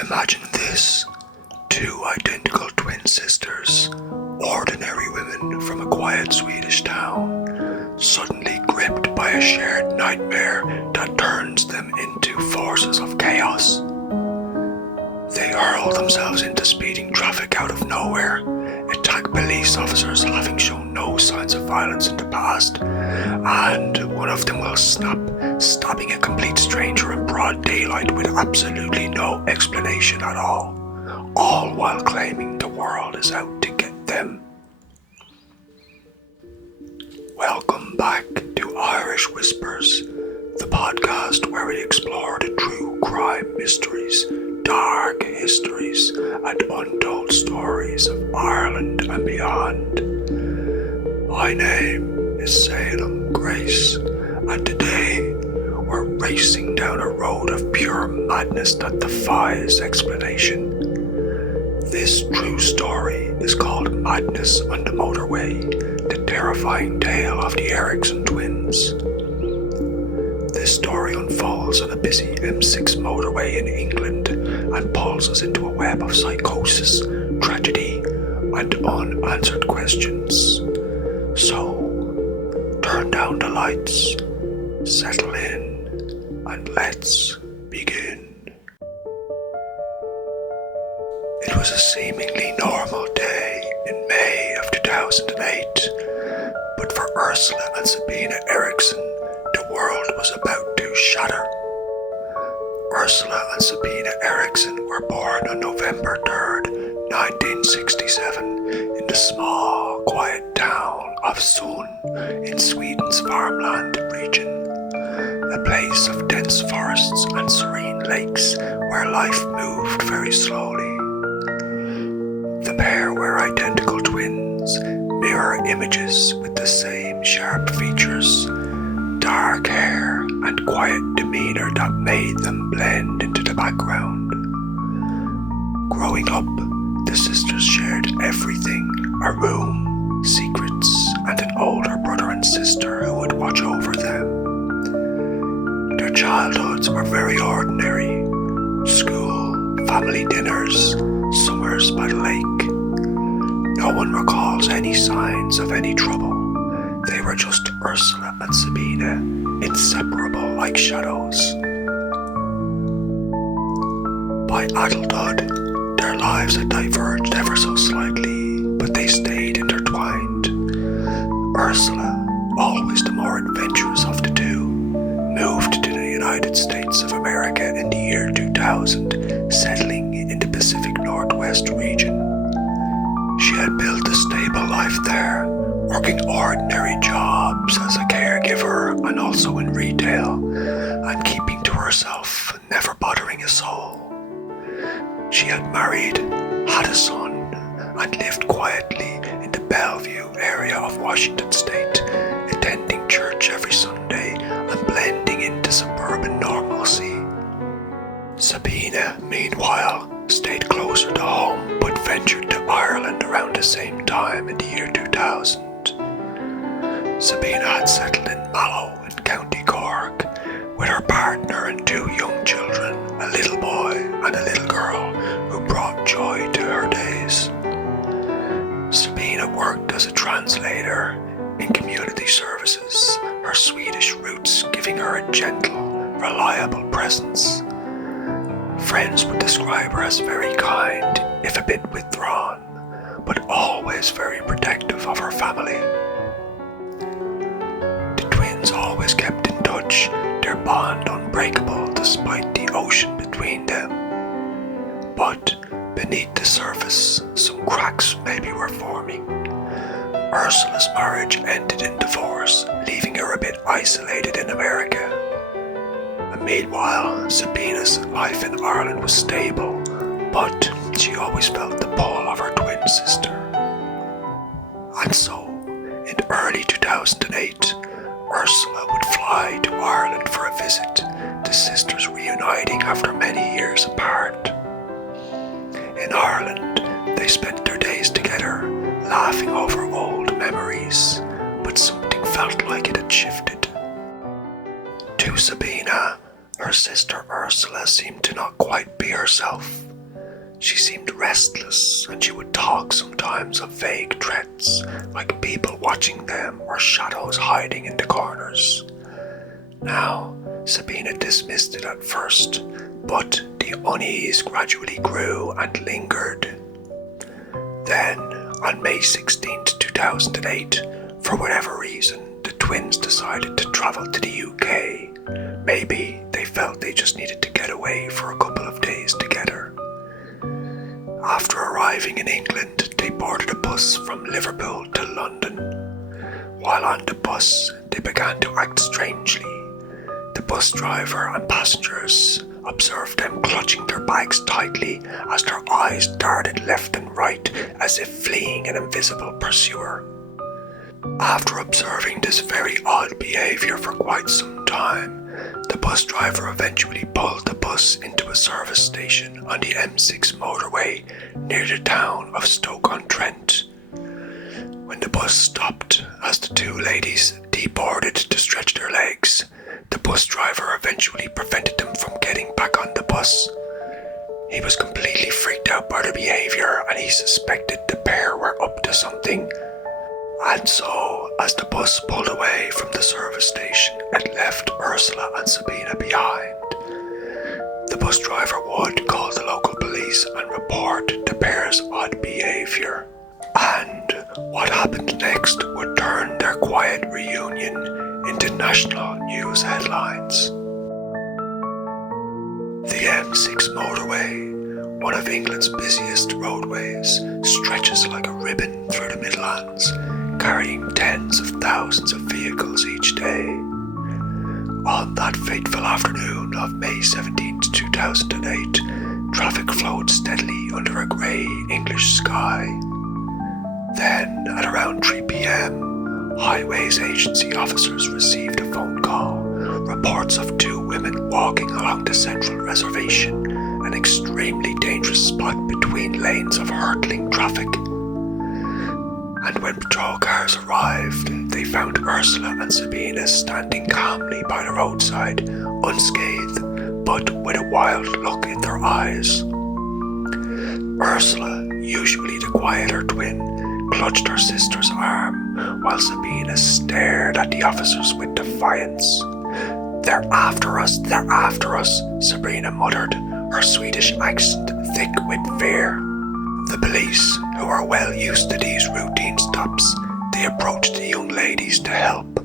Imagine this. Two identical twin sisters, ordinary women from a quiet Swedish town, suddenly gripped by a shared nightmare that turns them into forces of chaos. They hurl themselves into speeding traffic out of nowhere, attack police officers having shown no signs of violence in the past, and one of them will snap, stabbing a complete stranger in broad daylight with absolutely no explanation at all while claiming the world is out to get them. Welcome back to Irish Whispers, the podcast where we explore the true crime mysteries, dark histories, and untold stories of Ireland and beyond. My name is Salem Grace, and today we're racing down a road of pure madness that defies explanation. This true story is called Madness on the Motorway, the terrifying tale of the Eriksson twins. This story unfolds on a busy M6 motorway in England and pulls us into a web of psychosis, tragedy, and unanswered questions. So, turn down the lights, settle in, and let's begin. It was a seemingly normal day in May of 2008, but for Ursula and Sabina Eriksson, the world was about to shatter. Ursula and Sabina Eriksson were born on November 3rd, 1967, in the small, quiet town of Sund in Sweden's farmland region, a place of dense forests and serene lakes where life moved very slowly. The pair were identical twins, mirror images with the same sharp features, dark hair and quiet demeanor that made them blend into the background. Growing up, the sisters shared everything: a room, secrets, and an older brother and sister who would watch over them. Their childhoods were very ordinary: school, family dinners, summers by the lake. No one recalls any signs of any trouble. They were just Ursula and Sabina, inseparable like shadows. By adulthood, their lives had diverged ever so slightly, but they stayed intertwined. Ursula, always the more adventurous of the two, moved to the United States of America in the year 2000, settling in the Pacific Northwest region. She had built a stable life there, working ordinary jobs as a caregiver and also in retail, and keeping to herself, never bothering a soul. She had married, had a son, and lived quietly in the Bellevue area of Washington State, attending church every Sunday and blending into suburban normalcy. Sabina, meanwhile, stayed closer to home but ventured to Ireland around the same time in the year 2000. Sabina had settled in Mallow in County Cork with her partner and two young children, a little boy and a little girl who brought joy to her days. Sabina worked as a translator in community services, her Swedish roots giving her a gentle, reliable presence. Friends would describe her as very kind, if a bit withdrawn, but always very protective of her family. The twins always kept in touch, their bond unbreakable despite the ocean between them. But beneath the surface, some cracks maybe were forming. Ursula's marriage ended in divorce, leaving her a bit isolated in America. Meanwhile, Sabina's life in Ireland was stable, but she always felt the pull of her twin sister. And so, in early 2008, Ursula would fly to Ireland for a visit, the sisters reuniting after many years apart. In Ireland, they spent their days together, laughing over old memories, but something felt like it had shifted. To Sabina, Her sister Ursula seemed to not quite be herself. She seemed restless, and she would talk sometimes of vague threats, like people watching them or shadows hiding in the corners. Now, Sabina dismissed it at first, but the unease gradually grew and lingered. Then, on May 16, 2008, for whatever reason, the twins decided to travel to the UK. Maybe they felt they just needed to get away for a couple of days together. After arriving in England, they boarded a bus from Liverpool to London. While on the bus, they began to act strangely. The bus driver and passengers observed them clutching their bags tightly as their eyes darted left and right as if fleeing an invisible pursuer. After observing this very odd behaviour for quite some time, the bus driver eventually pulled the bus into a service station on the M6 motorway near the town of Stoke-on-Trent. When the bus stopped as the two ladies deboarded to stretch their legs, the bus driver eventually prevented them from getting back on the bus. He was completely freaked out by the behaviour and he suspected the pair were up to something. And so, as the bus pulled away from the service station, it left Ursula and Sabina behind. The bus driver would call the local police and report the pair's odd behaviour. And what happened next would turn their quiet reunion into national news headlines. The M6 motorway, one of England's busiest roadways, stretches like a ribbon through the Midlands, carrying tens of thousands of vehicles each day. On that fateful afternoon of May 17, 2008, traffic flowed steadily under a grey English sky. Then, at around 3 p.m, Highways Agency officers received a phone call, reports of two women walking along the central reservation, an extremely dangerous spot between lanes of hurtling traffic. And when patrol cars arrived, they found Ursula and Sabina standing calmly by the roadside, unscathed, but with a wild look in their eyes. Ursula, usually the quieter twin, clutched her sister's arm, while Sabina stared at the officers with defiance. "They're after us, they're after us," Sabina muttered, her Swedish accent thick with fear. The police, who are well used to these routine stops, they approached the young ladies to help.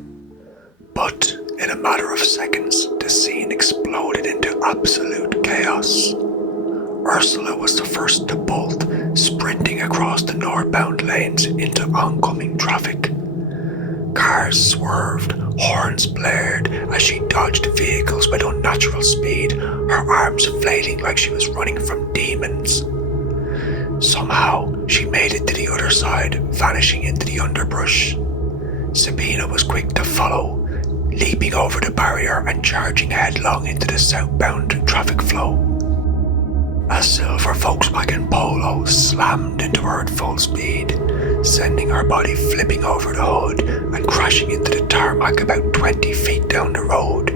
But in a matter of seconds, the scene exploded into absolute chaos. Ursula was the first to bolt, sprinting across the northbound lanes into oncoming traffic. Cars swerved, horns blared as she dodged vehicles with unnatural speed, her arms flailing like she was running from demons. Somehow, she made it to the other side, vanishing into the underbrush. Sabina was quick to follow, leaping over the barrier and charging headlong into the southbound traffic flow. A silver Volkswagen Polo slammed into her at full speed, sending her body flipping over the hood and crashing into the tarmac about 20 feet down the road.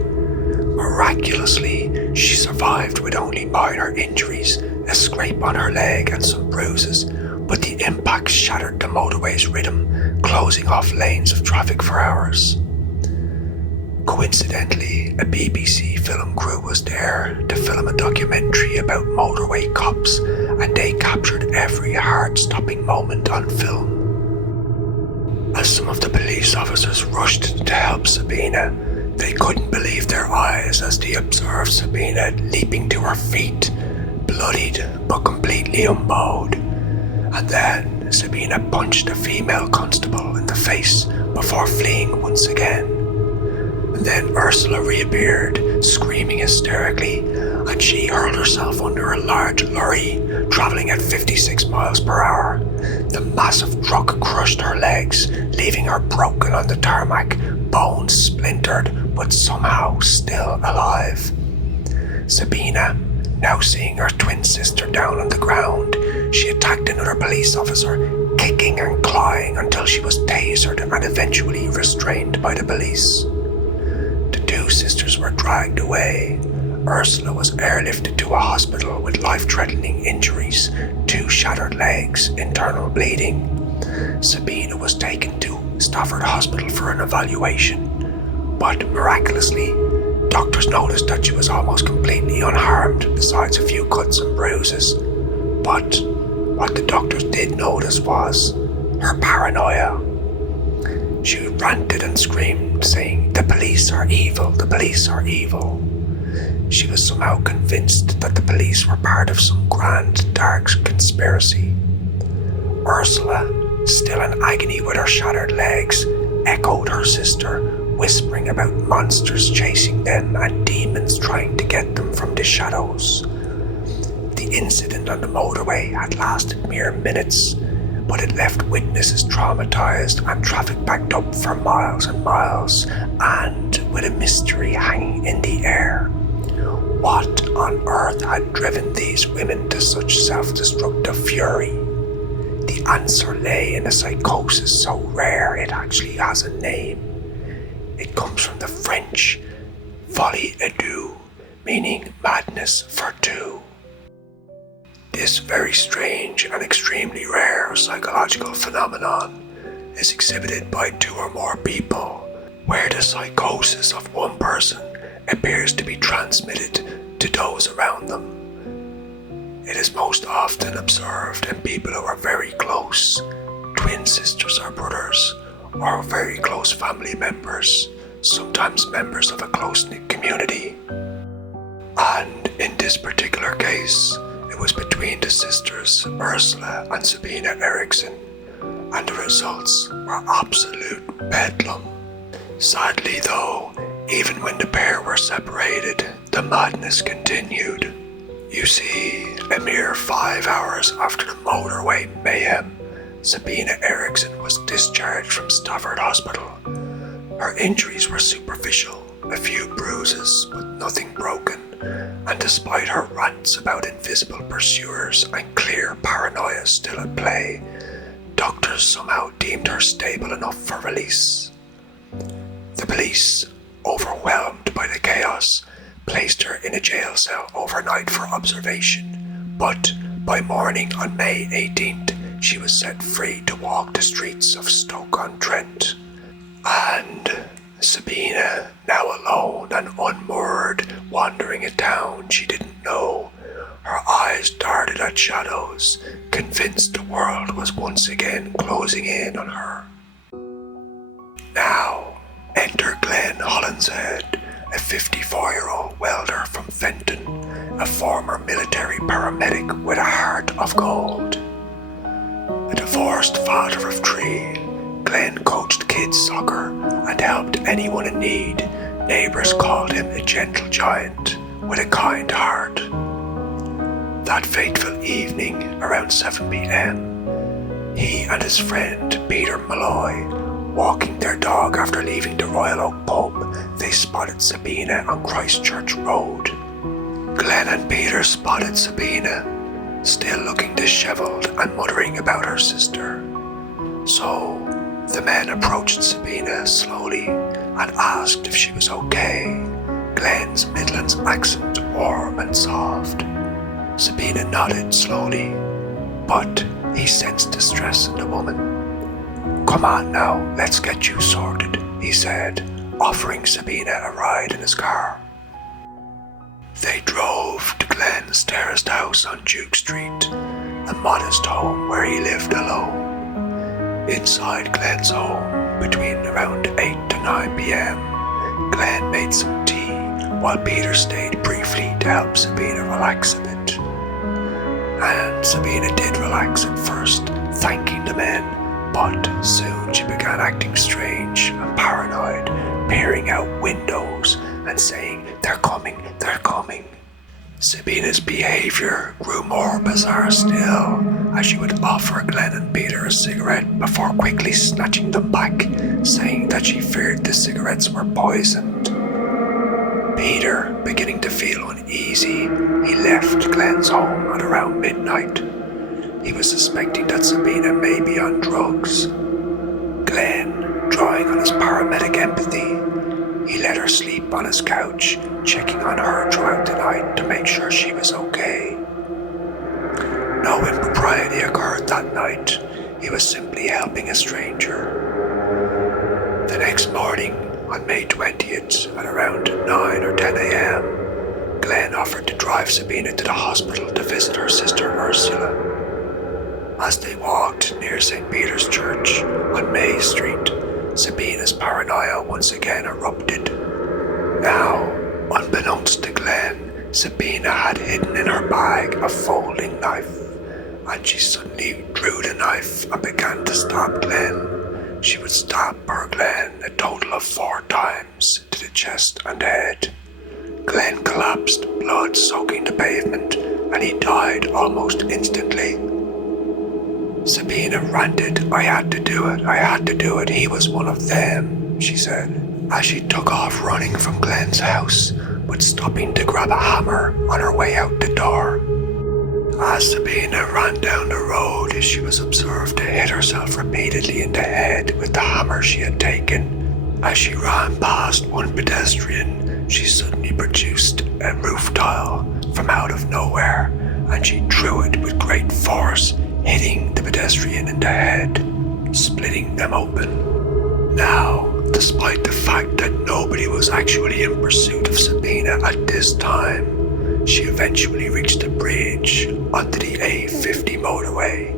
Miraculously, she survived with only minor injuries, a scrape on her leg and some bruises, but the impact shattered the motorway's rhythm, closing off lanes of traffic for hours. Coincidentally, a BBC film crew was there to film a documentary about motorway cops, and they captured every heart-stopping moment on film. As some of the police officers rushed to help Sabina, they couldn't believe their eyes as they observed Sabina leaping to her feet, bloodied but completely unbowed. And then Sabina punched a female constable in the face before fleeing once again. And then Ursula reappeared, screaming hysterically, and she hurled herself under a large lorry, travelling at 56 miles per hour. The massive truck crushed her legs, leaving her broken on the tarmac, bones splintered, but somehow still alive. Sabina, now seeing her twin sister down on the ground, she attacked another police officer, kicking and clawing until she was tasered and eventually restrained by the police. The two sisters were dragged away, Ursula was airlifted to a hospital with life-threatening injuries, 2 shattered legs, internal bleeding. Sabina was taken to Stafford Hospital for an evaluation, but miraculously, doctors noticed that she was almost completely unharmed, besides a few cuts and bruises. But what the doctors did notice was her paranoia. She ranted and screamed, saying, "The police are evil, the police are evil." She was somehow convinced that the police were part of some grand, dark conspiracy. Ursula, still in agony with her shattered legs, echoed her sister, whispering about monsters chasing them and demons trying to get them from the shadows. The incident on the motorway had lasted mere minutes, but it left witnesses traumatized and traffic backed up for miles and miles, and with a mystery hanging in the air. What on earth had driven these women to such self-destructive fury? The answer lay in a psychosis so rare it actually has a name. It comes from the French Folie et Deux, meaning madness for two. This very strange and extremely rare psychological phenomenon is exhibited by 2 or more people, where the psychosis of one person appears to be transmitted to those around them. It is most often observed in people who are very close, twin sisters or brothers, or very close family members, sometimes members of a close-knit community. And in this particular case, it was between the sisters Ursula and Sabina Eriksson, and the results were absolute bedlam. Sadly though, even when the pair were separated, the madness continued. You see, a mere 5 hours after the motorway mayhem, Sabina Eriksson was discharged from Stafford Hospital. Her injuries were superficial, a few bruises, but nothing broken, and despite her rants about invisible pursuers and clear paranoia still at play, doctors somehow deemed her stable enough for release. The police, overwhelmed by the chaos, placed her in a jail cell overnight for observation, but by morning on May 18th, she was set free to walk the streets of Stoke-on-Trent. And Sabina, now alone and unmoored, wandering a town she didn't know, her eyes darted at shadows, convinced the world was once again closing in on her. Now, enter Glenn Hollinshead, a 54-year-old welder from Fenton, a former military paramedic with a heart of gold. A divorced father of 3, Glenn coached kids soccer and helped anyone in need. Neighbours called him a gentle giant with a kind heart. That fateful evening, around 7 p.m, he and his friend Peter Malloy, walking their dog after leaving the Royal Oak pub, they spotted Sabina on Christchurch Road. Glenn and Peter spotted Sabina, still looking dishevelled and muttering about her sister. So the men approached Sabina slowly and asked if she was okay, Glenn's Midlands accent warm and soft. Sabina nodded slowly, but he sensed distress in the woman. "Come on now, let's get you sorted," he said, offering Sabina a ride in his car. They drove to Glenn's terraced house on Duke Street, a modest home where he lived alone. Inside Glenn's home, between around 8 to 9 p.m, Glenn made some tea while Peter stayed briefly to help Sabina relax a bit. And Sabina did relax at first, thanking the men, but soon she began acting strange and paranoid, peering out windows and saying, they're coming. Sabina's behaviour grew more bizarre still, as she would offer Glenn and Peter a cigarette before quickly snatching them back, saying that she feared the cigarettes were poisoned. Peter, beginning to feel uneasy, he left Glenn's home at around midnight. He was suspecting that Sabina may be on drugs. Glenn, drawing on his paramedic empathy, He let her sleep on his couch, checking on her throughout the night to make sure she was okay. No impropriety occurred that night. He was simply helping a stranger. The next morning, on May 20th, at around 9 or 10 a.m., Glenn offered to drive Sabina to the hospital to visit her sister Ursula. As they walked near St. Peter's Church on May Street, Sabina's paranoia once again erupted. Now, unbeknownst to Glenn, Sabina had hidden in her bag a folding knife, and she suddenly drew the knife and began to stab Glenn. She would stab poor Glenn a total of 4 times to the chest and head. Glenn collapsed, blood soaking the pavement, and he died almost instantly. Sabina ranted, "I had to do it, I had to do it, he was one of them," she said, as she took off running from Glenn's house, but stopping to grab a hammer on her way out the door. As Sabina ran down the road, she was observed to hit herself repeatedly in the head with the hammer she had taken. As she ran past one pedestrian, she suddenly produced a roof tile from out of nowhere, and she threw it with great force, hitting the pedestrian in the head, splitting them open. Now, despite the fact that nobody was actually in pursuit of Sabina at this time, she eventually reached a bridge onto the A50 motorway,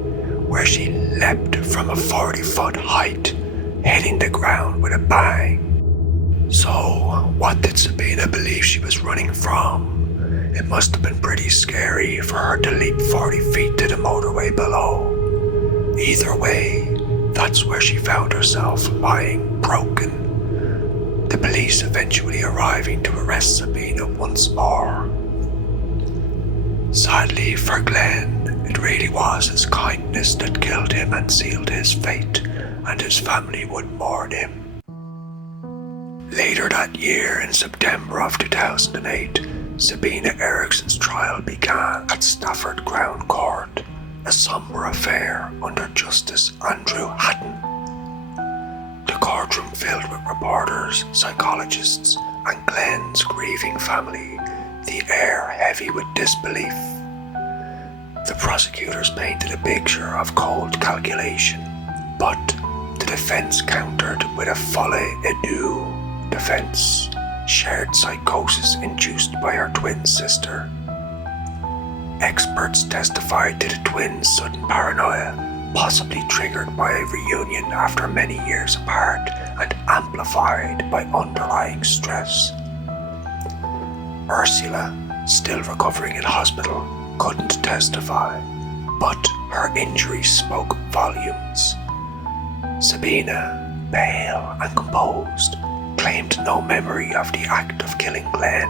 where she leapt from a 40-foot height, hitting the ground with a bang. So, what did Sabina believe she was running from? It must have been pretty scary for her to leap 40 feet to the motorway below. Either way, that's where she found herself lying broken. The police eventually arriving to arrest Sabina once more. Sadly for Glenn, it really was his kindness that killed him and sealed his fate, and his family would mourn him. Later that year, in September of 2008, Sabina Eriksson's trial began at Stafford Crown Court, a somber affair under Justice Andrew Hatton. The courtroom filled with reporters, psychologists, and Glenn's grieving family, the air heavy with disbelief. The prosecutors painted a picture of cold calculation, but the defense countered with a Folie et Deux defense, shared psychosis induced by her twin sister. Experts testified to the twins' sudden paranoia, possibly triggered by a reunion after many years apart and amplified by underlying stress. Ursula, still recovering in hospital, couldn't testify, but her injuries spoke volumes. Sabina, pale and composed, claimed no memory of the act of killing Glenn,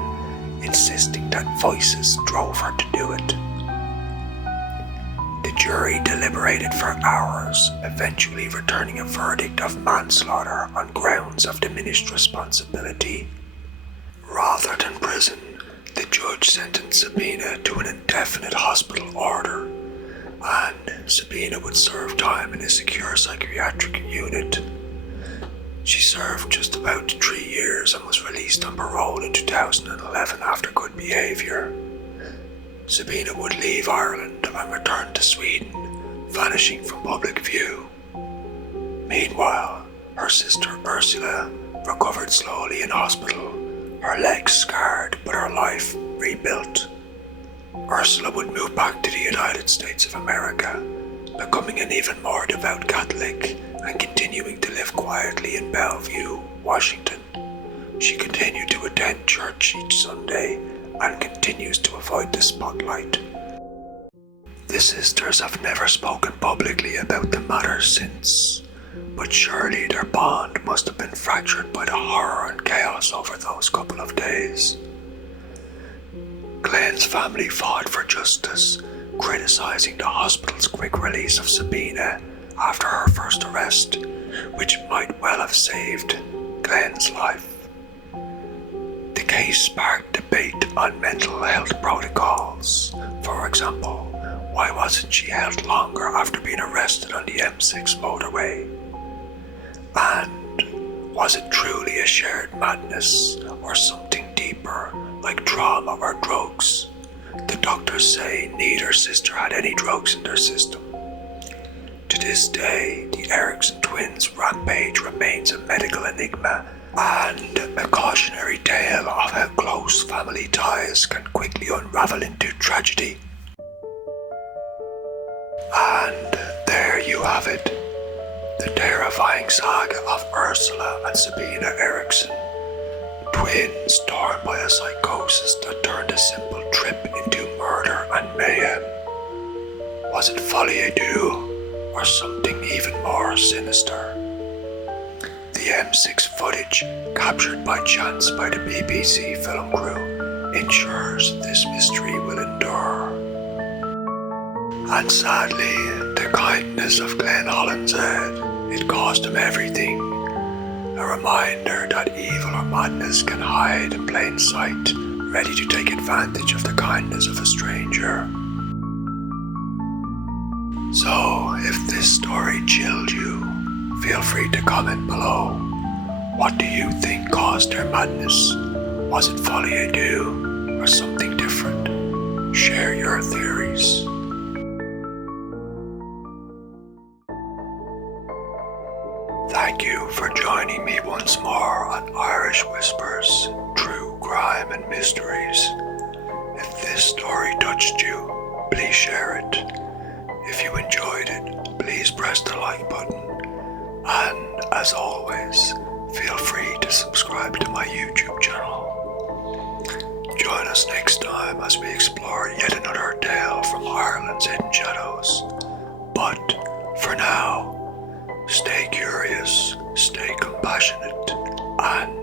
insisting that voices drove her to do it. The jury deliberated for hours, eventually returning a verdict of manslaughter on grounds of diminished responsibility. Rather than prison, the judge sentenced Sabina to an indefinite hospital order, and Sabina would serve time in a secure psychiatric unit. She served just about 3 years and was released on parole in 2011 after good behaviour. Sabina would leave Ireland and return to Sweden, vanishing from public view. Meanwhile, her sister Ursula recovered slowly in hospital, her legs scarred but her life rebuilt. Ursula would move back to the United States of America, becoming an even more devout Catholic and continuing to live quietly in Bellevue, Washington. She continued to attend church each Sunday and continues to avoid the spotlight. The sisters have never spoken publicly about the matter since, but surely their bond must have been fractured by the horror and chaos over those couple of days. Glenn's family fought for justice, criticizing the hospital's quick release of Sabina after her first arrest, which might well have saved Glenn's life. The case sparked debate on mental health protocols. For example, why wasn't she held longer after being arrested on the M6 motorway? And Was it truly a shared madness or something deeper, like trauma or drugs? The doctors say neither sister had any drugs in their system. To this day, the Eriksson twins' rampage remains a medical enigma and a cautionary tale of how close family ties can quickly unravel into tragedy. And there you have it, the terrifying saga of Ursula and Sabina Eriksson, twins torn by a psychosis that turned a simple trip into murder and mayhem. Was it Folie or something even more sinister? The M6 footage, captured by chance by the BBC film crew, ensures this mystery will endure. And sadly, the kindness of Glenn Hollinshead, it cost him everything. A reminder that evil or madness can hide in plain sight, ready to take advantage of the kindness of a stranger. So, if this story chilled you, feel free to comment below. What do you think caused their madness? Was it Folie or something different? Share your theories. Thank you for joining me once more on Irish Whispers, True Crime and Mysteries. If this story touched you, please share it. If you enjoyed it, please press the like button. And as always, feel free to subscribe to my YouTube channel. Join us next time as we explore yet another tale from Ireland's hidden shadows. But for now, stay curious, stay compassionate, and